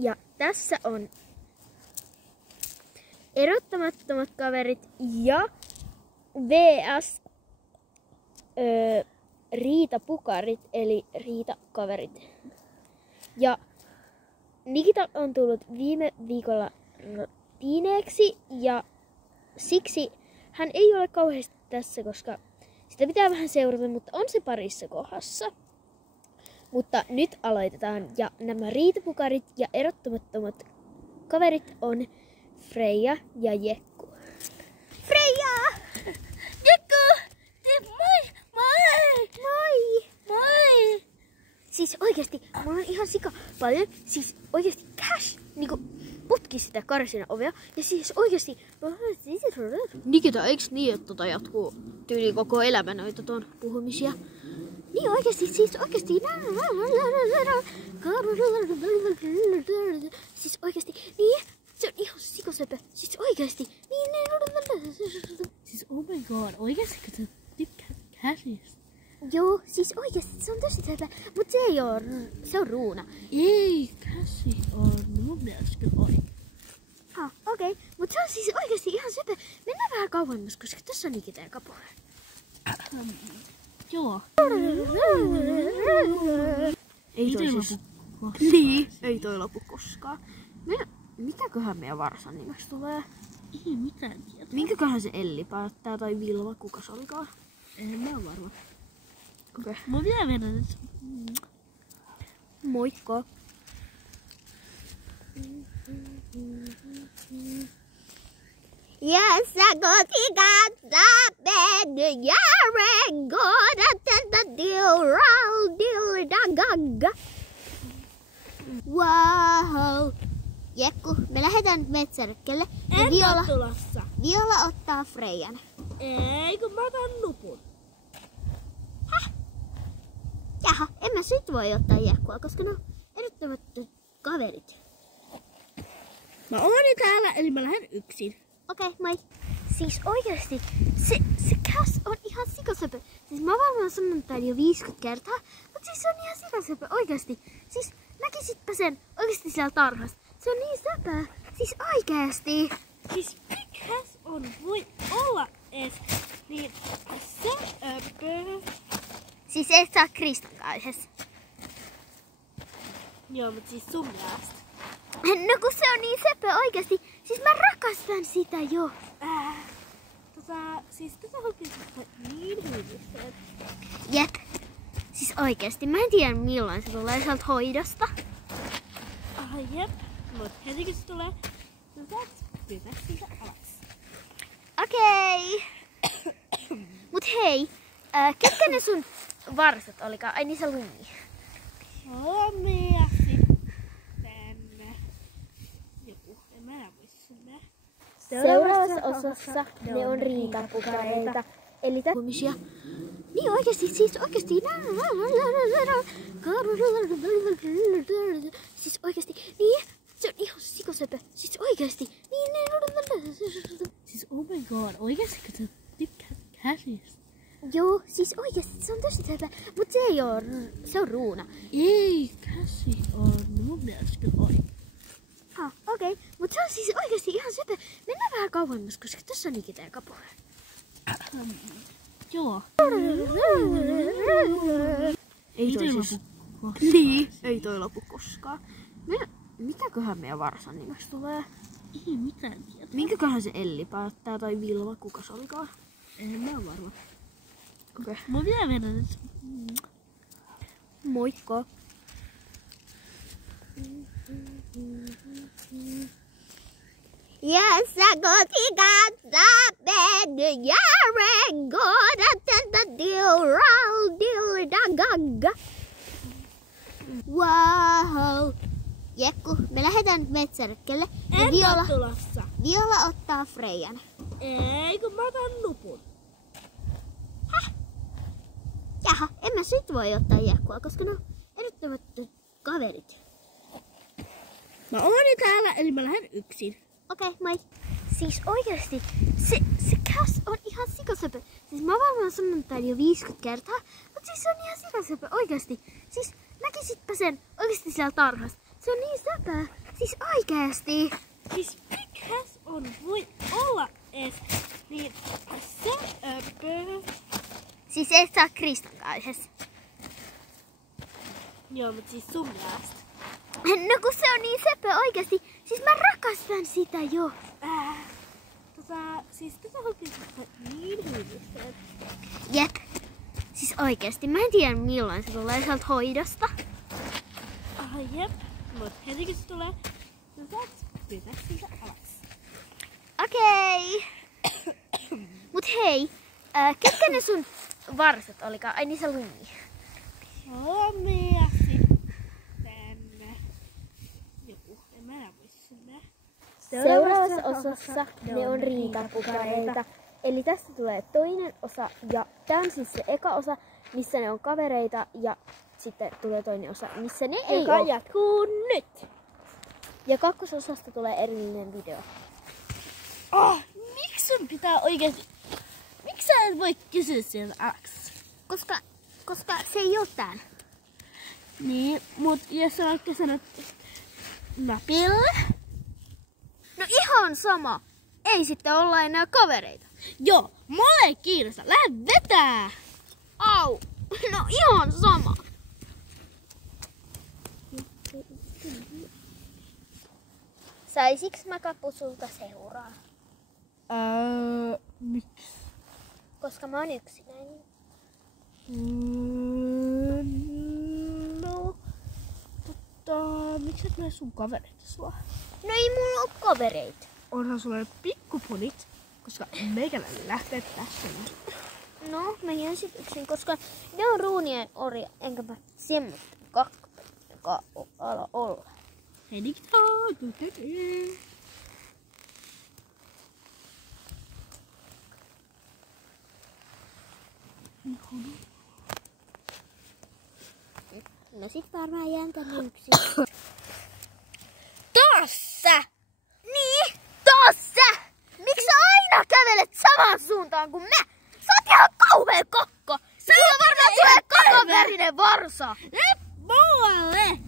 Ja tässä on erottamattomat kaverit ja vs riitapukarit eli riitakaverit. Ja Nikita on tullut viime viikolla tiineeksi ja siksi hän ei ole kauheasti tässä, koska sitä pitää vähän seurata, mutta on se parissa kohdassa. Mutta nyt aloitetaan ja nämä riitapukarit ja erottamattomat kaverit on Freija ja Jekku. Freija! Jekku! Moi! Moi! Moi! Moi! Siis oikeesti, mulla on ihan sika paljon, siis oikeesti cash, niinku putki sitä karsina ovea. Ja siis oikeesti, Nikita, eiks niin, että jatkuu tyyli koko elämä noita ton puhumisia? Niin oikeesti, siis oikeesti. Siis oikeesti, niin, se on ihan sikosöpö. Siis oikeesti, niin. Siis oh my god, oikeesti kun sä tykkäät Cashista? Joo, siis oikeesti se on tosi söpö, mut se ei oo, se on ruuna. Ei, Cashi on mun mielestä kyllä oikein. Okei, mut se on siis oikeesti ihan söpö. Mennään vähän kauemmas, koska tässä on Nikita ja Kapu. Joo. Ei toi lopu. siis. Niin, ei toi lopu koskaan. Mitäköhän meidän varsan nimeksi tulee? Ei mitään tietoa. Minkäköhän se Elli päättää tai Vilma, kuka se olikaan? En mä oo varma. Okei. Mä vielä vedän nyt. Moikka. Yes, I go to God, bed, you're good at the deal, da. Wow. Jekku, me lähdetään metsäretkelle. En oo tulossa. Viola ottaa Freijan. Ei, kun mä otan nupun. Jaha, en mä sit voi ottaa Jekkua, koska ne on erottamattomat kaverit. Mä oon jo täällä, eli mä lähden yksin. Okei, moi. Siis oikeesti, se Cash on ihan sikasöpö. Siis mä varmaan sanonut tän jo 50 kertaa, mutta siis se on ihan sikasöpö, oikeesti. Siis näkisitpä sen oikeesti siellä tarhassa. Se on niin söpö. Siis oikeesti. Siis Cash on voi olla ees niin söpö. Siis et saa Kristan yhdessä. Joo, mut siis sun mielestä. No kun se on niin söpö oikeesti. Siis mä rakastan sitä jo. Siis tätä oikeesti niin hyvistä. Jep. Siis oikeesti. Mä en tiedä milloin se tulee sieltä hoidosta. Jep. Mut heti kun se tulee, sä saat pyytää siitä alas. Okei. Mut hei. Ketkä ne sun varsat olikaan? Ai niin se Lumi. Lumi ja sitten joku, en mä enää muista sen. Seuraavassa osassa ne on riitapukareita. Eli puhumisia. Niin oikeesti, siis oikeesti. Siis oikeesti, niin. Se on ihan sikosöpö. Siis oikeesti. Niin. Siis oh my god, oikeesti kun sä tykkäät Cashista? Joo, siis oikeesti se on tosi söpö, mut se ei oo, se on ruuna. Ei, Cashi on mun mielestä kyllä oikein. Okei, mut se on siis oikeesti ihan söpö. Mennään vähän kauemmas, koska tässä on Nikita ja Kapu. Joo. Ei toi toi siis. lopu. Niin, ei toi lopu koskaan. Mitäköhän meidän varsan nimeksi tulee? Ei mitään tietoa. Minkäköhän se Elli päättää tai Vilma, kuka se olikaan? En mä oo varma. Okei. Mä vielä vedän nyt. Moikka. Yes, I go to God, bed, you're good at the deal, da. Wow. Jekku, me lähdetään metsäretkelle. En oo tulossa. Viola ottaa Freijan. Ei, kun mä otan nupun. Jaha, en mä sit voi ottaa Jekkua, koska ne on erottamattomat kaverit. Mä oon jo täällä, eli mä lähden yksin. Okei, moi. Siis oikeesti, se Cash on ihan sikasöpö. Siis mä varmaan sanonut tän jo 50 kertaa, mutta siis se on ihan sikasöpö, oikeesti. Siis näkisitpä sen oikeesti siellä tarhassa. Se on niin söpö. Siis oikeesti. Siis mikäs voi olla ees niin söpö? Siis et saa Kristan kanssa. Joo, mut siis sun mielestä. No kun se on niin söpö oikeesti. Siis mä rakastan sitä jo. Siis tätä oikeesti niin hyvistä. Jep. Siis oikeesti. Mä en tiedä milloin se tulee sieltä hoidosta. Jep. Mut heti kun se tulee, sä saat pyytää siitä alas. Okei. Mut hei. Ketkä ne sun varsat olikaan? Ai niin se Lumi. Suomi ja sitten... Joku, en mä enää muista sinne. Seuraavassa osassa ne on riitapukareita. Eli tästä tulee toinen osa ja tää on siis se eka osa, missä ne on kavereita ja sitten tulee toinen osa, missä ne ei Joka ole. jatkuu nyt. Ja kakkososasta tulee erillinen video. Miksi sun pitää oikeesti... Miksi sä et voi kysyä sieltä Aks? Koska se ei oo täällä. Niin, mut jos sä vaikka sanot Napille. No ihan sama. Ei sitten olla enää kavereita. Joo, mulle ei kiinnosta. Lähde vetää! Au. No ihan sama. Saisiks mä Kapu sulta seuraa? Miksi? Koska mä oon yksinäinen. No, miksi et mene sun kavereita sua? No ei mulla oo kavereita. Onhan sulla ne pikkupunit, koska meikäläinen lähtee tässä. No, mä jään sit yksin, koska ne on ruunien orja, enkä mä semmoista kakkaa ala olla. Hei, digitaa! No sit varmaan jään tänne yksin. Tossa! Niin, tossa! Miksi sä aina kävelet samaan suuntaan kuin mä? Sä oot ihan kauhea kokko! Sulla varmaan tulee kakavärinen varsa! Nyt muualle!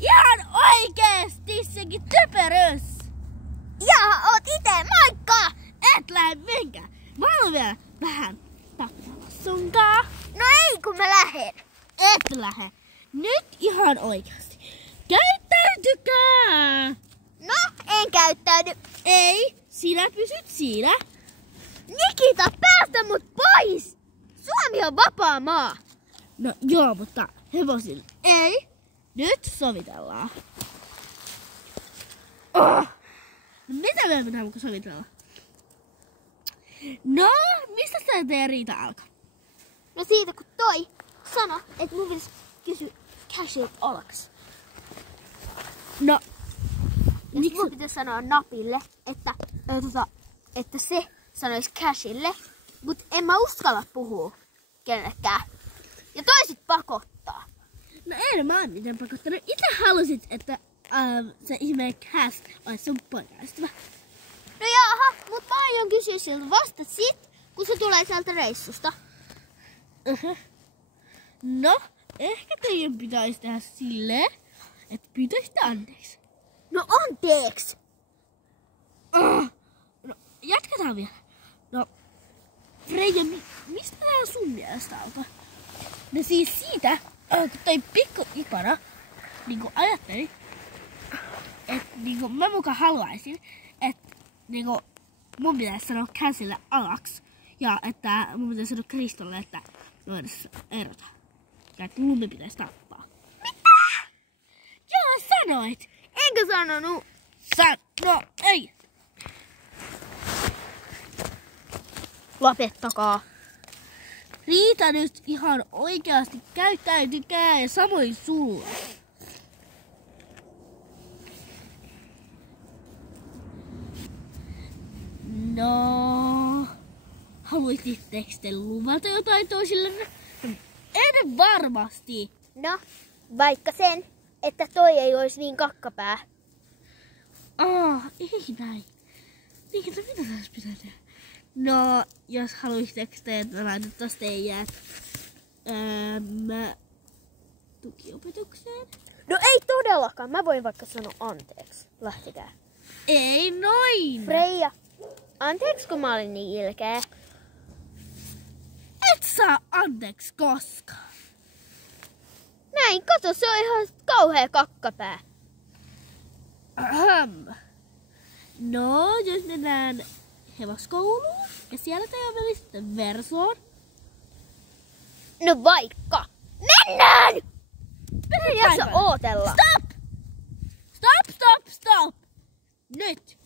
Ihan oikeesti sekin typerys! Jaa, oot ite, moikka! Et lähde mihinkään. Mä haluan vielä vähän tappaa sunkaa. No ei kun mä lähen. Et lähde. Nyt ihan oikeasti. Käyttäytykää! No, en käyttäydy. Ei, sinä pysyt siinä. Nikita, päästä mut pois! Suomi on vapaa maa. No joo, mutta hevosille ei. Nyt sovitellaan. No mitä me pitää mukaan sovitella? No, mistä tämä teidän riita alkaa? No siitä kun toi sano, että mun pitäisi kysyä Cashilta alaks. No, Ja sit mun pitäisi sanoa Napille, että se sanoisi Cashille, mut en mä uskalla puhua kenellekään. Ja toisit pakottaa. No ei mä oon miten pakottanut. Itse halusit, että se ihmeen Cash olisi sun poikaystävä. No jaha, mut mä aion kysyä siltä vasta sit, kun se tulee sieltä reissusta. No, ehkä teidän pitäisi tehdä silleen, että pyytäisitte anteeksi. No anteeksi! No, jatketaan vielä. No, Freija, mistä tää sun mielestä alkoi? No siis siitä, kun toi pikku ikona niinku ajatteli, että niinku mä mukaan haluaisin, että niinku mun pitäisi sanoa Cashille alaks. Ja että mun pitäisi sanoa Kristolle, että me voidaan erota. Ja että Lumi pitäisi tappaa. Mitä? Joo, sanoit! Enkö sanonut? No, ei! Lopettakaa. Riita nyt ihan oikeasti käyttäytykää ja samoin sulla. No, haluaisitteko te luvata jotain toisillenne? En varmasti. No, vaikka sen, että toi ei olisi niin kakkapää. Ei näin. Mitä tässä pitää tehdä? No, jos haluaisitteko te, että mä laitan tosta teidän tukiopetukseen? No ei todellakaan. Mä voin vaikka sanoa anteeksi. Lähtekää. Ei noin. Freija, anteeksi kun mä olin niin ilkeä. Et saa anteeksi koskaan. Näin, kato, se on ihan kauhea kakkapää. Ahem. No, jos mennään hevoskouluun ja siellä te meni sitten Versoon. No vaikka. Mennään! Mä en jaksa ootella. Stop! Stop, stop, stop! Nyt.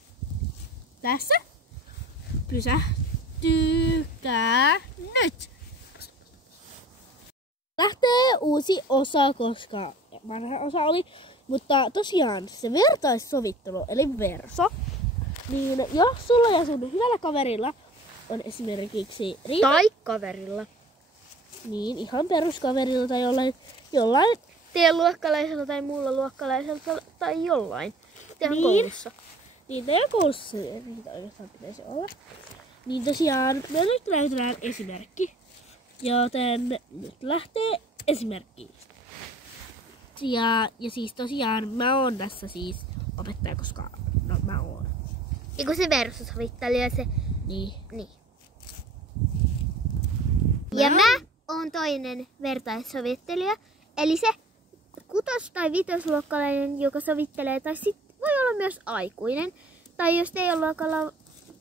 Tässä. Pysähtykää nyt. Lähtee uusi osa, koska vanha osa oli. Mutta tosiaan se vertaissovittelu, eli Verso. Niin jos sulla ja sun hyvällä kaverilla on esimerkiksi riita. Tai kaverilla. Niin, ihan peruskaverilla tai jollain Teidän luokkalaisella tai muulla luokkalaisella tai jollain. Teidän Niin. koulussa. Niin, teidän koulussa niitä oikeastaan pitäisi olla. Niin tosiaan, me nyt näytetään esimerkki. Joten nyt lähtee esimerkki. Ja siis tosiaan mä oon tässä siis opettaja, koska no mä oon. Ja kun se versusovittelija se... Niin. Niin. Ja mä oon toinen vertaissovittelija. Eli se kutos- tai vitosluokkalainen, joka sovittelee. Tai sit voi olla myös aikuinen. Tai jos teidän luokalla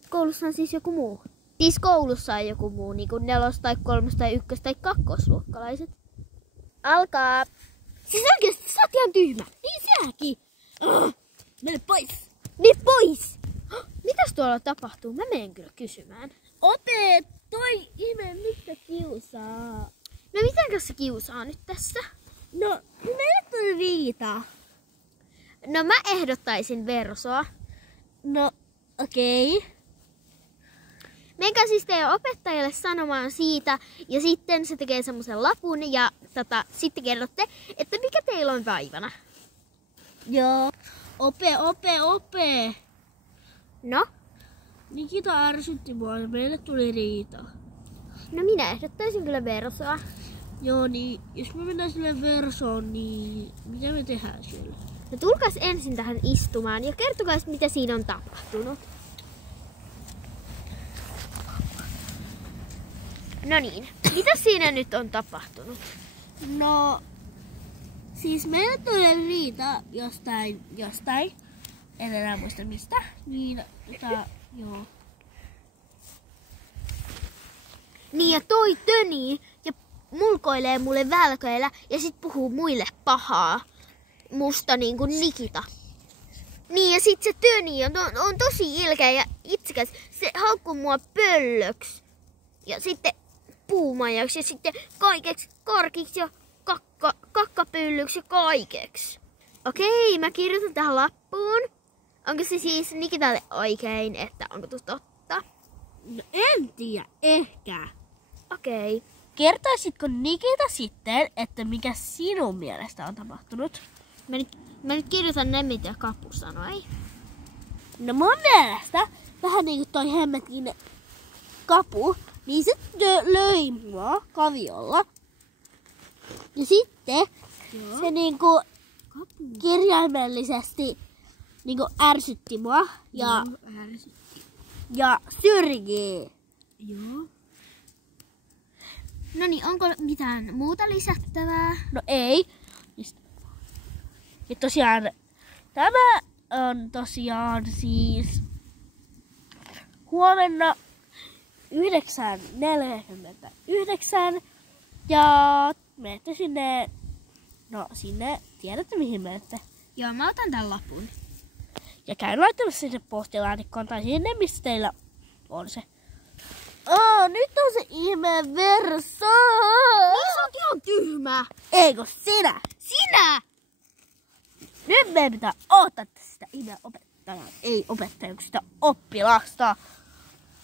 koulussa on siis joku muu. Siis koulussa on joku muu, niin kuin 4, tai 3, tai 1 tai 2 luokkalaiset. Alkaa. Siis oikeesti sä oot ihan tyhmä. Niin säkin. Mene pois. Mene pois! Mitäs tuolla tapahtuu? Mä menen kyllä kysymään. Ope, toi ihme, mistä kiusaa? No mitenkäs se kiusaa nyt tässä? No, meille tuli riita. No mä ehdottaisin Versoa. No, okei. Menkää siis teidän opettajalle sanomaan siitä ja sitten se tekee semmoisen lapun ja sitten kerrotte, että mikä teillä on vaivana. Joo. Ope. No? Nikita ärsytti mua ja meille tuli riita. No minä ehdottaisin kyllä Versoa. Joo, niin jos me mennään sille Versoon, niin mitä me tehdään siellä? No tulkaas ensin tähän istumaan ja kertokaa, mitä siinä on tapahtunut. No niin, mitä siinä nyt on tapahtunut? No, siis meille tuli riita jostain. En enää muista mistä. Niin, joo. Niin ja toi tönii ja mulkoilee mulle välköillä ja sit puhuu muille pahaa. Musta niin kuin Nikita. Niin ja sit se tönii on tosi ilkeä ja itsekäs. Se haukkuu mua pöllöksi. Ja sitten puumajaksi ja sitten kaikeksi karkiksi ja kakkapyllyksi ja kaikeksi. Okei, mä kirjoitan tähän lappuun. Onko se siis Nikitalle oikein, että onko tuo totta? No en tiedä, ehkä. Okei. Kertoisitko Nikita sitten, että mikä sinun mielestä on tapahtunut? Mä nyt kirjoitan ne, mitä Kapu sanoi. No mun mielestä, vähän niin kuin toi hemmetin Kapu, niin se löi mua kaviolla. Ja sitten se niinku kirjaimellisesti niinku ärsytti mua ja syrjii. Joo. No niin, onko mitään muuta lisättävää? No ei. Ja tosiaan, tämä on tosiaan siis huomenna 9:49 ja menette sinne, tiedätte mihin menette. Joo, mä otan tän lapun. Ja käyn laittamassa sinne postilaatikkoon tai sinne, missä teillä on se. Nyt on se ihme Verso! Niin sä oot ihan tyhmä! Eikö sinä? Sinä! Nyt meidän pitää odottaa sitä ihme opettajaa, ei opettajaa, kun sitä oppilasta.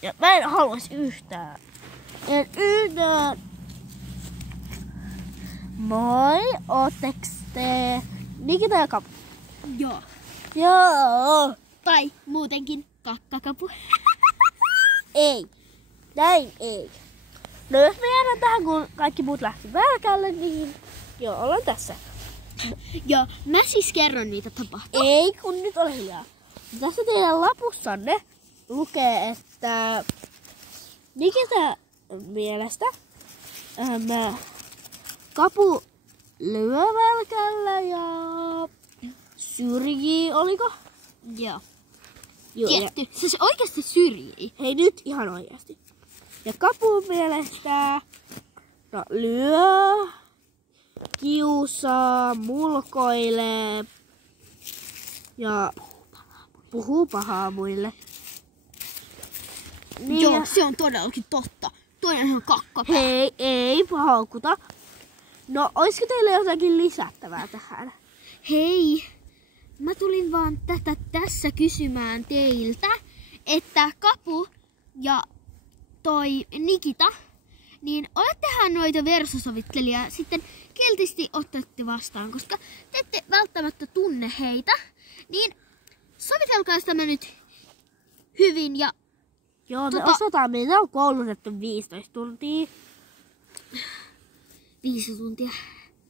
Ja mä en haluaisi yhtään. En yhtään. Moi, ootteks te Nikita ja Kapu? Joo. Joo. Tai muutenkin kakkakapu. Ei. Näin ei. No jos me jäädään tähän, kun kaikki muut lähti välkälle, niin joo, ollaan tässä. Ja mä siis kerron niitä tapahtumia. Ei, kun nyt ole hiljaa. Tässä teidän lapussanne lukee, että Nikitan mielestä Kapu lyö välkällä ja syrjii, oliko? Joo. Joo. Tietty. Se oikeasti syrjii. Hei nyt ihan oikeasti. Ja Kapun mielestä lyö, kiusaa, mulkoilee ja puhuu pahaa muille. Niin. Joo, se on todellakin totta. Toinen on kakkapää. Hei, ei haukuta. No, olisiko teillä jotakin lisättävää tähän? Hei, mä tulin vaan tätä tässä kysymään teiltä, että Kapu ja toi Nikita, niin olettehan noita versosovittelijaa sitten kiltisti ottatte vastaan, koska te ette välttämättä tunne heitä, niin sovitelkaa tämä nyt hyvin ja Joo, me osataan, meitä on koulutettu 15 tuntia. 5 tuntia.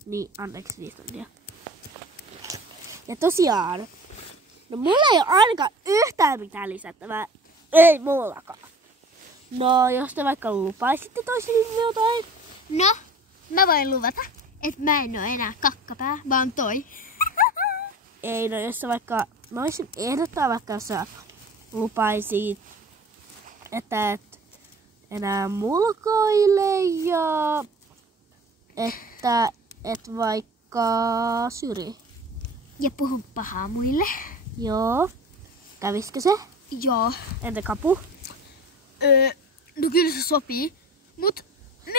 Niin, anteeksi 5 tuntia. Ja tosiaan, no mulla ei ole ainakaan yhtään mitään lisättävää. Ei mullakaan. No, jos te vaikka lupaisitte toisille jotain. No, mä voin luvata, että mä en oo enää kakkapää, vaan toi. Ei, no jos sä vaikka, mä voisin ehdottaa vaikka, jos sä lupaisit, että et enää mulkoile ja että et vaikka syrji. Ja puhu pahaa muille. Joo. Kävisikö se? Joo. Entä Kapu? No kyllä se sopii. Mut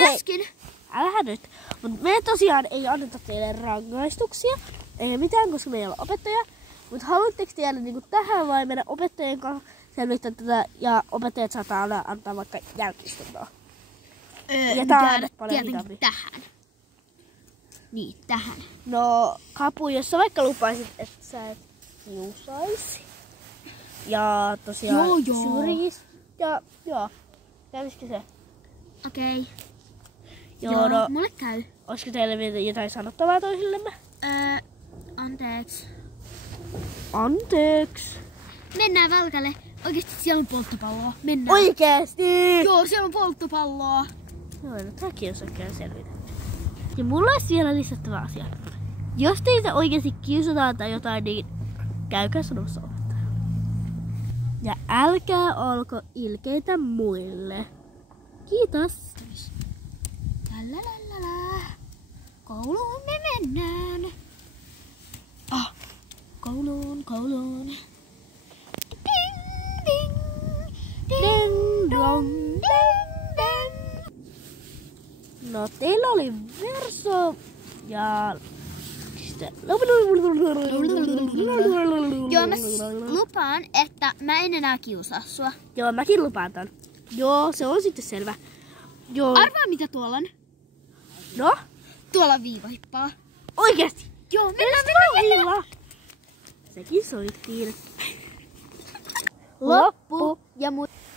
myöskin... Hei, älä nyt. Mut me tosiaan ei anneta teille rangaistuksia. Ei mitään, koska me ei ole opettaja. Mut haluatteko tiedä niinku tähän vai mennä opettajien kanssa selvittää tätä ja opettajat saattaa aina antaa vaikka jälki-istuntoa? Ja tää on aina paljon tietenkin hitaampi. tähän. Niin, tähän. No Kapu, jos sä vaikka lupaisit, että sä et kiusaisi. Ja tosiaan syrjis. Ja joo, kävisikö se? Okei. Joo, no, mulle käy. olisiko teille vielä jotain sanottavaa toisillemme? Anteeksi. Anteeksi. Mennään välkälle. Oikeesti siellä on polttopalloa. Mennään. Oikeesti! Joo, siellä on polttopalloa. Joo, no tämäkin on kyllä selvitä. Ja mulla olisi vielä lisättävä asia. Jos teitä oikeasti kiusataan tai jotain, niin käykää sanomassa opettaja. Ja älkää olko ilkeitä muille. Kiitos. Lalalala. Kouluun me mennään. Kouluun. Ding, ding, ding, dong, ding, ding. No teillä oli verso ja... Joo, mä lupaan, että mä en enää kiusaa sua. Joo, mäkin lupaan tän. Joo, se on sitten selvä. Joo. Arvaa mitä tuolla on. No? Tuolla on viivahippaa. Oikeesti? Joo, mennään. Sekin soittiin. Loppu.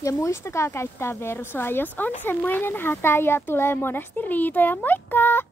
Ja muistakaa käyttää versoa, jos on semmoinen hätä ja tulee monesti riitoja. Moikka!